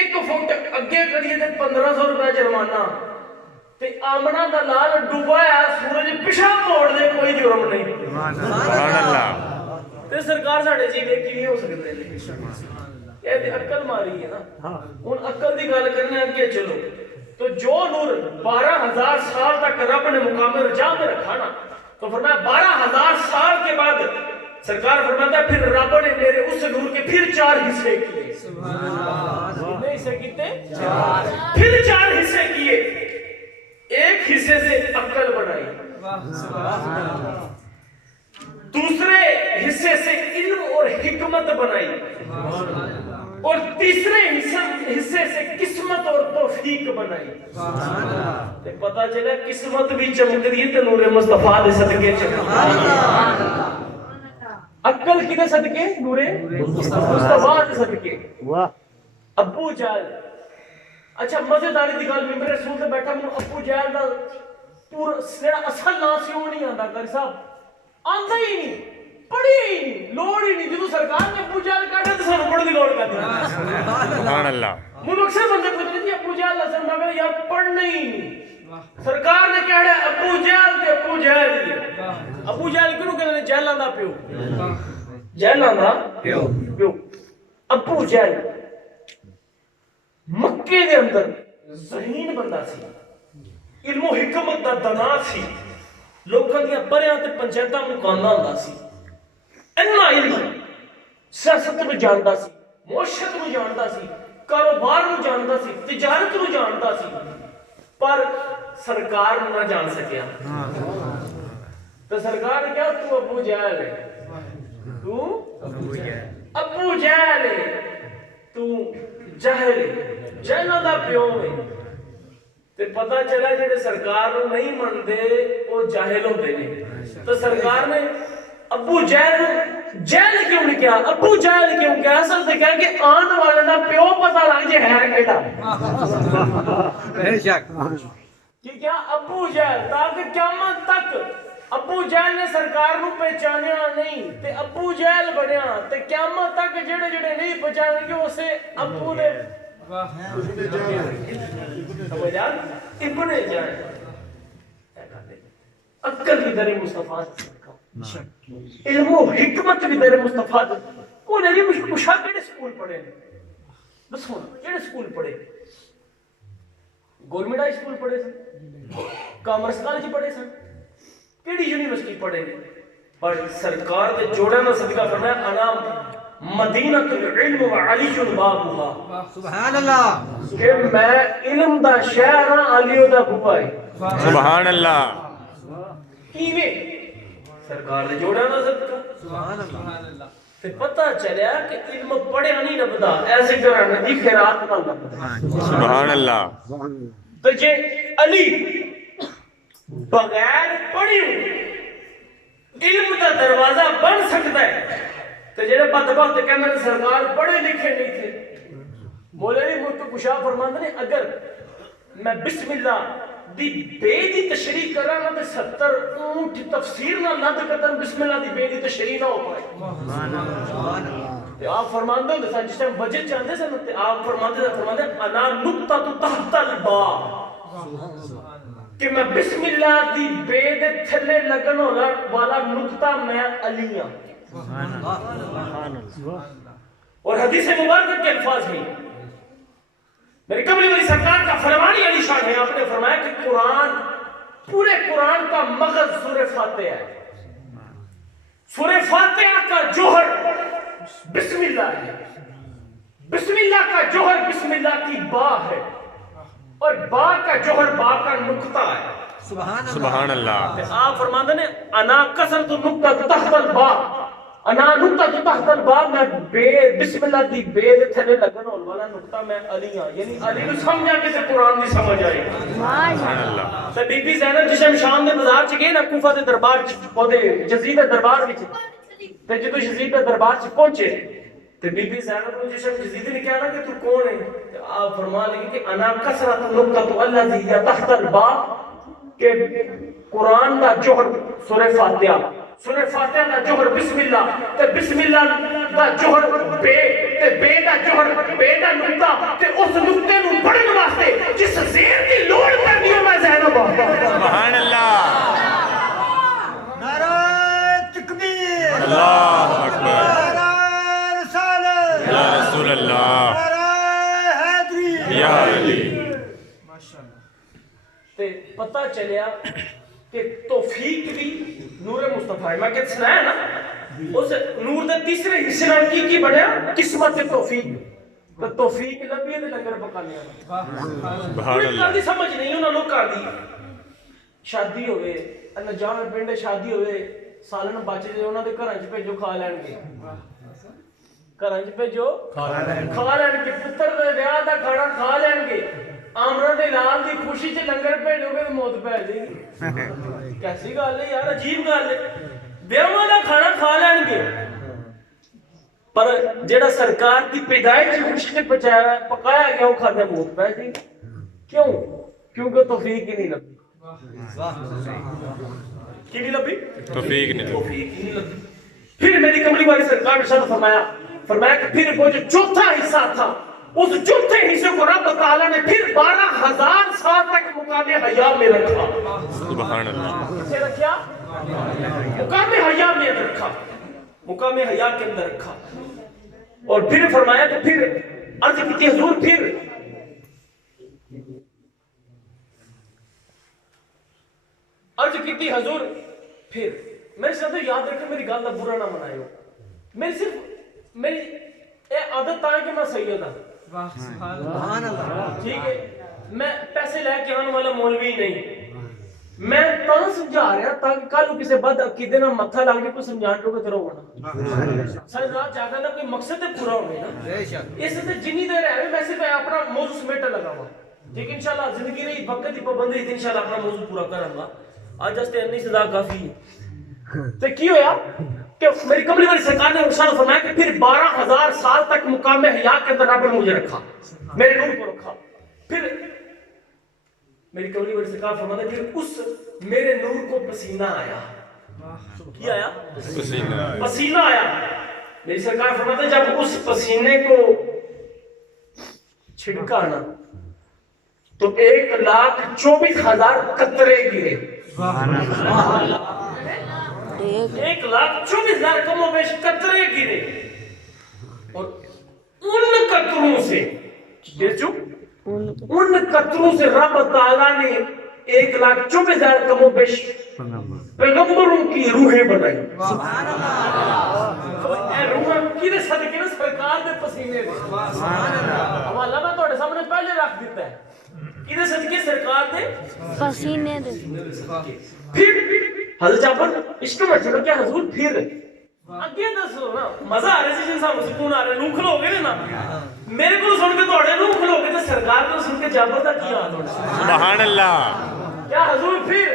1 فٹ اگے کریے تے 1500 روپے جرمانہ تے آمنا دا لال ڈوبا ہے سورج پیچھا موڑ دے کوئی جرم نہیں. سبحان اللہ. تے سرکار ساڈے جی دے کیویں ہو سکدے نے؟ یہ تے عقل ماری ہے نا. ہن عقل دی گل کرنے اگے چلو. تو جو نور 12,000 سال تک رب نے مقام رجا میں رکھا نا, تو فرمایا 12,000 سال کے بعد سرکار فرماتا ہے پھر رب نے میرے اس نور کے پھر 4 حصے کیے. سبحان اللہ. کتنے حصے کیتے؟ 4. پھر 4 حصے کیے. ایک حصے سے عقل بنائی, دوسرے حصے سے علم اور حکمت بنائی, اور تیسرے حصے سے قسمت اور توفیق بنائی. تے پتہ چلا قسمت بھی چمک دی تے نور مصطفیٰ دے صدقے چمک. عقل کدے صدقے؟ نور مصطفیٰ دے صدقے. ابو جہل, اچھا مزیداری دی گل ممبر رسول تے بیٹھا مینوں ابو جہل دا پورا سڑا اصل نا سی وہ نہیں آندا قاری صاحب آندا ہی نہیں پڑھی ہی نہیں لوڑ ہی نہیں جدو سرکار نے ابو جہل کہا تو سانو پڑھن دی لوڑ کر دی سبحان اللہ وہ اکثر بندے پوچھتے ہیں ابو جہل لسن مگر یار پڑھنا ہی نہیں سرکار نے کہا ہے ابو جہل تے ابو جہل ابو جہل کیوں کہتے ہیں جہلاں دا پیو جہلاں دا پیو ابو جہل مکے دے اندر ذہین بندہ سی علم و حکمت دا دنا سی لوکاں دیاں پریاں تے پنچایتاں مکاندا ہوندا سی اتنا علم سیاست نو جاندا سی معاشرت نو جاندا سی کاروبار نو جاندا سی تجارت نو جاندا سی پر سرکار نو نہ جان سکیا تو سرکار نے کیا تو ابو جہل ہے تو ابو جہل ہے تو جہل ہے جہلاں دا پیو ہے تے پتہ چلا جڑے سرکار نو نہیں مندے او جاہل ہوندے نے تو سرکار نے ابو جہل جہل کیوں نہیں کیا ابو جہل کیوں کیا اصل سے کہا کہ آن والے دا پیو پتہ لگ جے ہے کیڑا بے شک کہ کیا ابو جہل تاکہ قیامت تک ابو جہل نے سرکار نو پہچانیا نہیں تے ابو جہل بنیا تے قیامت تک جڑے جڑے نہیں پہچانیں گے اسے ابو دے سمجھان ابن جہل عقل بھی در مصطفیٰ علم و حکمت بھی در مصطفیٰ وہ نہیں مشاہ کیڑے سکول پڑھے بس ہونا کیڑے سکول پڑھے گورنمنٹ ہائی سکول پڑھے سن کامرس کالج پڑھے سن کیڑی یونیورسٹی پڑھے پر سرکار دے جوڑا نہ صدقہ فرمایا انا مدینہ العلم و علی بابها سبحان اللہ کہ میں علم دا شہر ہاں علی دا بابا ہے سبحان اللہ کیویں سرکار دے جوڑا نہ صدقہ سبحان اللہ تے پتہ چلیا کہ علم پڑھیا نہیں لبدا ایسے کرنے دی خیرات نہ لبدا سبحان اللہ تو جے علی بغیر پڑھیو علم دا دروازہ بن سکتا ہے تو جڑے بدبخت کہندے نے سرکار پڑھے لکھے نہیں تھے مولوی مفتی کشا فرماندے نے اگر میں بسم اللہ دی بے دی تشریح کراں نا تے 70 اونٹ تفسیر نہ لد کتن بسم اللہ دی بے دی تشریح نہ ہو پائے سبحان اللہ تے آپ فرماندے ہو جس ٹائم بجٹ چاہندے سن تے آپ فرماندے انا نقطہ تحت الباب کہ میں بسم اللہ دی بے دے تھلے لگن والا نقطہ میں علی ہاں اور حدیث مبارکہ کے الفاظ ہیں میرے قبلی والی سرکار کا فرمان علی شان ہے آپ نے فرمایا کہ قرآن پورے قرآن کا مغز سورہ فاتحہ ہے سورہ فاتحہ کا جوہر بسم اللہ ہے بسم اللہ کا جوہر بسم اللہ کی با ہے اور با کا جوہر با کا نقطہ ہے سبحان اللہ آپ فرماندے نے انا کسرت نقطہ تحت البا انا نقطہ تحت البا میں بے بسم اللہ دی بے دے تھلے لگن والا نقطہ میں علی ہاں یعنی علی نو سمجھا کہ قرآن دی سمجھ آئی سبحان اللہ تے بی بی زینب جس ٹائم شام دے بازار چ گئے نا کوفہ دے دربار چ اودے یزید دے دربار وچ تے جدوں یزید دے دربار چ پہنچے تے بی بی زینب نے جس ٹائم یزید نے کہا نا کہ تو کون ہے تے آپ فرما لگے کہ انا کسرت نقطہ الذی تحت البا کہ قرآن دا جوہر سورہ فاتحہ دا جوہر بسم اللہ تے بسم اللہ دا جوہر بے تے بے دا جوہر بے دا نقطہ تے اس نقطے نو پڑھن واسطے جس زیر دی لوڑ کرنی ہے میں ذہن سبحان اللہ نعرہ تکبیر اللہ اکبر نعرہ رسالت یا رسول اللہ نعرہ حیدری یا علی تے پتہ چلیا کہ توفیق بھی نور مصطفیٰ ہے میں کہتے سنایا نا اس نور دے تیسرے حصے نال کی بنیا قسمت توفیق تو توفیق لبی تے لنگر پکانے سبحان اللہ دی سمجھ نہیں انہاں لوکاں دی شادی ہوئے انجام پنڈ شادی ہوئے سالن بچ جے انہاں دے گھراں وچ بھیجو کھا لین گے گھراں وچ بھیجو کھا لین گے پتر دے ویاہ دا کھانا کھا لین گے آمرہ دے لال دی خوشی چ لنگر بھیجو گے تو موت پہ جائے گی کیسی گل ہے یار عجیب گل ہے بیاواں دا کھانا کھا لین گے پر جڑا سرکار کی پیدائش کی خوشی سے پکایا گیا وہ کھانے موت پہ جائے گی کیوں کیونکہ توفیق ہی نہیں لگی کی نہیں لبھی؟ توفیق نہیں توفیق ہی نہیں لبھی۔ پھر میری کملی والی سرکار نے شاد فرمایا کہ پھر وہ جو چوتھا حصہ تھا، اس چوتھے حصے کو رب تعالیٰ نے پھر 12,000 سال تک مقام حیا میں رکھا۔ سبحان اللہ۔ کسے رکھا؟ مقام حیا میں رکھا، مقام حیا کے اندر رکھا۔ اور پھر فرمایا کہ پھر عرض کی حضور پھر میرے ساتھ یاد رکھیں، میری گل کا برا نہ منائیو، میری عادت ہے کہ میں سید ہاں، ٹھیک ہے، میں پیسے لے کے آنے والا مولوی نہیں، میں تاں سمجھا رہا تاکہ کل کسی بد عقیدے نہ متھا لگ کے کوئی سمجھان لوگے تیرا ہونا سارے رات جاگا دا کوئی مقصد تے پورا ہونے نا، اس سے جنی دیر ہے میں صرف اپنا موضوع سمیٹا لگا ہوا، ٹھیک ہے، انشاءاللہ زندگی رہی وقت کی پابندی رہی انشاءاللہ اپنا موضوع پورا کروں گا، آج ہستے انی صدا کافی ہے۔ تو کی ہویا کہ میری کملی والی سرکار نے ارشاد فرمایا کہ پھر 12,000 سال تک مقام حیا کے اندر رب نے مجھے رکھا، میرے نور کو رکھا۔ پھر میری کملی والی سرکار فرماتا ہے پھر اس میرے نور کو پسینہ آیا۔ کیا آیا؟ پسینہ آیا۔ میری سرکار فرماتا ہے جب اس پسینے کو چھڑکا نا تو 1,24,000 قطرے گرے۔ 1,24,000 کم و بیش قطرے گرے، اور ان قطروں سے ان قطروں سے رب تعالیٰ نے 1,24,000 کم و بیش پیغمبروں کی روحیں بنائی۔ اے روحاں کینے صدقے نا سرکار دے پسینے دے، حوالہ میں توڑے سامنے پہلے رکھ دیتا ہے، کینے صدقے سرکار دے پسینے دے۔ پھر حضرت جعفر عشق میں چلو کیا حضور پھر اگے دسو نا، مزہ آ رہا سی انسان سکون آ رہا ہے، روح کھلو گے نا، میرے کو سن کے توڑے روح کھلو گے تو سرکار کو سن کے جعفر دا کیا حال ہونا؟ سبحان اللہ۔ کیا حضور پھر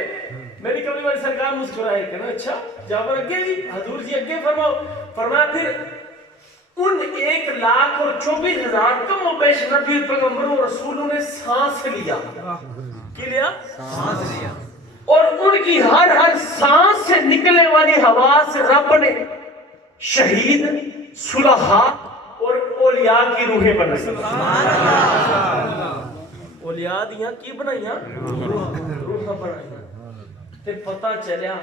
میری کملی والی سرکار مسکرائے کہ نا اچھا جعفر اگے جی حضور جی اگے فرماؤ۔ فرمایا پھر ان 1,24,000 کم و بیش نبی پیغمبروں رسولوں نے سانس لیا۔ کی لیا؟ سانس لیا، اور ان کی ہر سانس سے نکلنے والی ہوا سے رب نے شہید، صلحاء اور اولیاء کی روحیں بنائی۔ اولیاء دیاں کی بنائیاں؟ روحاں بنائیاں۔ تے پتہ چلیا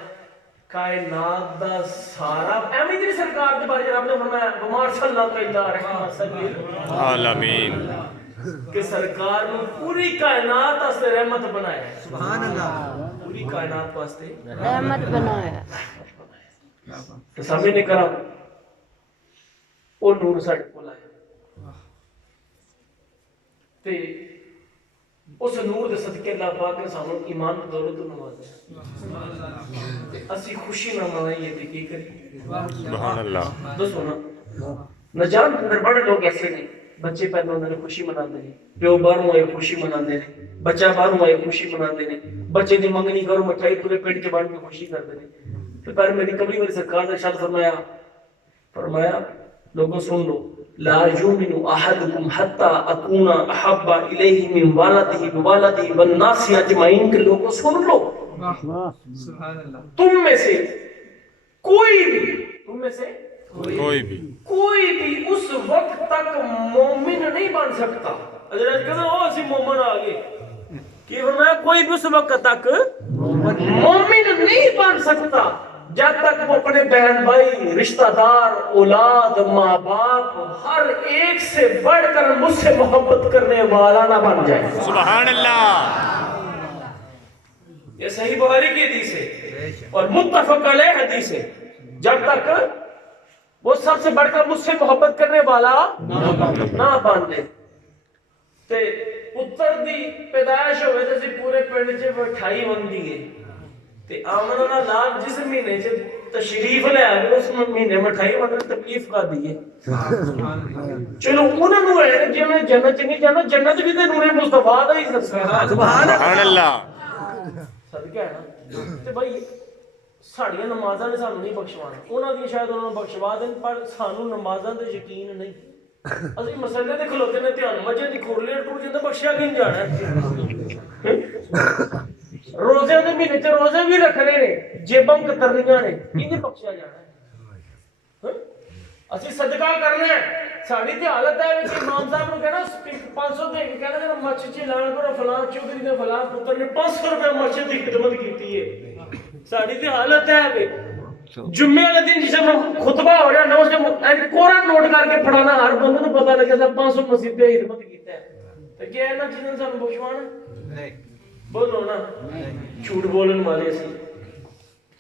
کائنات دا سارا ایویں دی سرکار دے بارے رب نے فرمایا وما ارسلناک الا رحمۃ للعالمین، کہ سرکار نے پوری کائنات واسطے رحمت بنایا ہے۔ سبحان اللہ، پوری کائنات واسطے رحمت بنایا ہے۔ تو سامنے کرام او نور ساڈے کول آیا تے اس نور دے صدقے اللہ پاک نے سانوں ایمان دی دولت نوازیا، اسی خوشی نہ منائیے تے کی کریے؟ سبحان اللہ۔ دسو نا، نجات اندر بڑے لوگ ایسے نے، بچے پیدا ہوندے نے خوشی مناندے نے، پیو باہروں آئے خوشی مناندے نے، بچہ باہروں آئے خوشی مناندے نے، بچے دی منگنی کرو مٹھائی پورے پیٹ کے بانٹ کے خوشی کردے نے۔ پھر میری کملی والی سرکار نے ارشاد فرمایا لوگوں سن لو، لا یؤمن احدکم حتی اکون احب الیہ من والدہ ووالدہ والناس اجمعین، کہ لوگوں سن لو، سبحان اللہ، تم میں سے کوئی بھی اس وقت تک مومن نہیں بن سکتا۔ حضرت کہتے ہیں او اسی مومن آگے کہ فرمایا کوئی بھی اس وقت تک مومن نہیں بن سکتا جب تک وہ اپنے بہن بھائی، رشتہ دار، اولاد، ماں باپ، ہر ایک سے بڑھ کر مجھ سے محبت کرنے والا نہ بن جائے۔ سبحان اللہ۔ یہ صحیح بخاری کی حدیث ہے اور متفق علیہ حدیث ہے، جب تک وہ سب سے بڑھ کر مجھ سے محبت کرنے والا نہ بن جائے۔ تے پتر دی پیدائش ہوئے تے پورے پنڈ چ مٹھائی بندی ہے، تے آمنہ دا لال جس مہینے چ تشریف لے آئے اس مہینے مٹھائی بندی تکلیف کا دیئے۔ چلو انہوں نے ہے جنہیں جنت نہیں جانا، جنت بھی تے نور مصطفیٰ دا ہی سبحان اللہ صدقہ ہے نا۔ تے بھائی ساڑیاں نمازاں نے سانوں نہیں بخشوانا، انہاں دی شاید انہوں نے بخشوا دیں، پر سانوں نمازاں تے یقین نہیں۔ اسی مسئلے تے کھلوتے نے دھیان مسجد دی کھورلی ٹوٹ جاندے بخشیا کہیں جانا ہے۔ روزے دے مہینے تے روزے بھی رکھنے نے جیباں کترنیاں نے کینی بخشیا جانا ہے اسی صدقہ کرنا ہے ساڈی تے حالت ہے کہ امام صاحب نو کہنا 500 دے کے کہنا جڑا مسجد چ اعلان کرو فلاں چوہدری نے فلاں پتر نے 500 روپے مسجد دی خدمت کیتی ہے ساڈی تے حالت ہے کہ جمعے والے دن جس میں خطبہ ہو رہا نا اس میں کوڑا نوٹ کر کے پڑھانا ہر بندے نو پتہ لگے 500 مسجد تے خدمت کیتا ہے تے کیا ہے نا چیزاں سانو بخشوانا نہیں بولو نا جھوٹ بولن والے اسی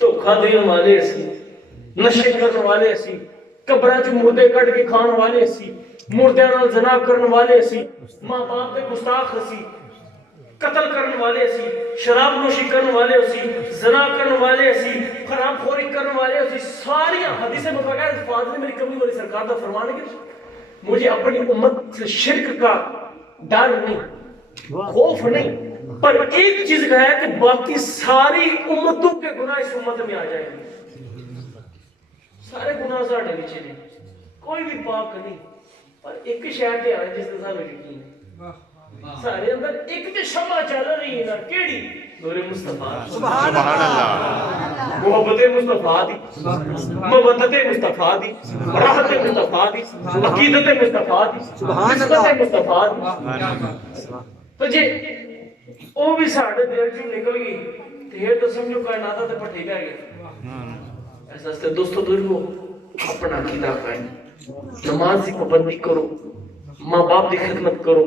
دھوکھا دین والے اسی نشے کرن والے اسی قبراں چ مردے کٹ کے کھان والے اسی مردیاں نال زنا کرن والے اسی ماں باپ دے گستاخ اسی قتل کرن والے اسی شراب نوشی کرن والے اسی زنا کرن والے اسی حرام خوری کرن والے اسی ساری حدیث مبارکہ الفاظ نے میری کمی والی سرکار دا فرمان ہے کہ مجھے اپنی امت سے شرک کا ڈر نہیں خوف نہیں پر ایک چیز کہا ہے کہ باقی ساری امتوں کے گناہ اس امت میں آ جائیں گے سارے گناہ ساڑھے نیچے نہیں کوئی بھی پاک نہیں پر ایک شہر کے آئے جس طرح میں یقین ہے سارے اندر ایک تے شمع چل رہی ہے نا کیڑی نور مصطفیٰ سبحان اللہ محبت مصطفیٰ دی مودت مصطفیٰ دی راحت مصطفیٰ دی عقیدت مصطفیٰ دی نسبت مصطفیٰ دی تو جی وہ بھی ساڑھے دیر جو نکل گئی تیر تو سمجھو کائناتہ تے پٹھے گئے ایسا سے دوستو درگو اپنا عقیدہ قائم نماز کی پابندی کرو ماں باپ کی خدمت کرو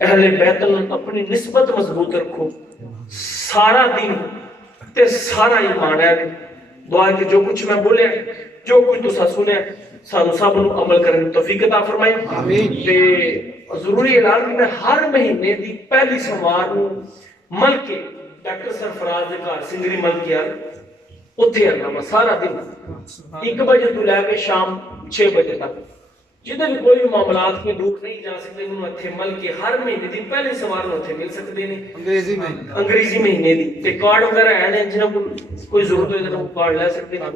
اہل بیت اللہ اپنی نسبت مضبوط رکھو سارا دین تے سارا ایمان ہے دعا کہ جو کچھ میں بولے جو کچھ تسا سنے سانو سب نو عمل کرنے توفیق عطا فرمائے آمین تے ضروری اعلان کہ میں ہر مہینے دی پہلی سوار نو ملکے ڈاکٹر سرفراز دے گھر سنگری ملکے اتھے آنا میں سارا دن 1 بجے تو لے کے شام 6 بجے تک جدھر بھی کوئی معاملات میں دور نہیں جا سکتے انہوں اتھے مل کے ہر مہینے دن پہلے سوار میں اتھے مل سکتے ہیں انگریزی مہینے دی تے کارڈ وغیرہ ہیں جنہوں کو کوئی ضرورت ہوئے تو کارڈ لے سکتے ہیں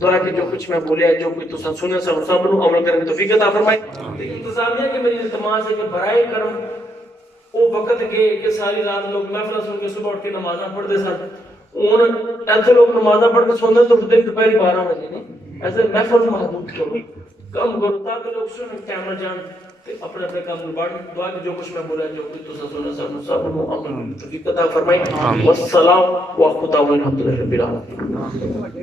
دعا کہ جو کچھ میں بولیا جو کوئی تو سنے سب نو عمل کرنے توفیق عطا فرمائے انتظامیہ کہ میری التماس ہے کہ برائے کرم وہ وقت گئے کہ ساری رات لوگ محفل سن کے صبح اٹھ کے نمازاں پڑھتے سن ایسے لوگ نمازاں پڑھ کے سوندے تو دن دوپہر 12 بجے نہیں ایسے محفل محدود کرو کم کرو تاکہ لوگ سنیں کیمرہ جان اپنے اپنے کام بڑھ دعا کہ جو کچھ میں بولا جو کچھ تو سنا سب نو عمل توفیق عطا فرمائے والسلام وعلیکم الحمد للہ رب العالمین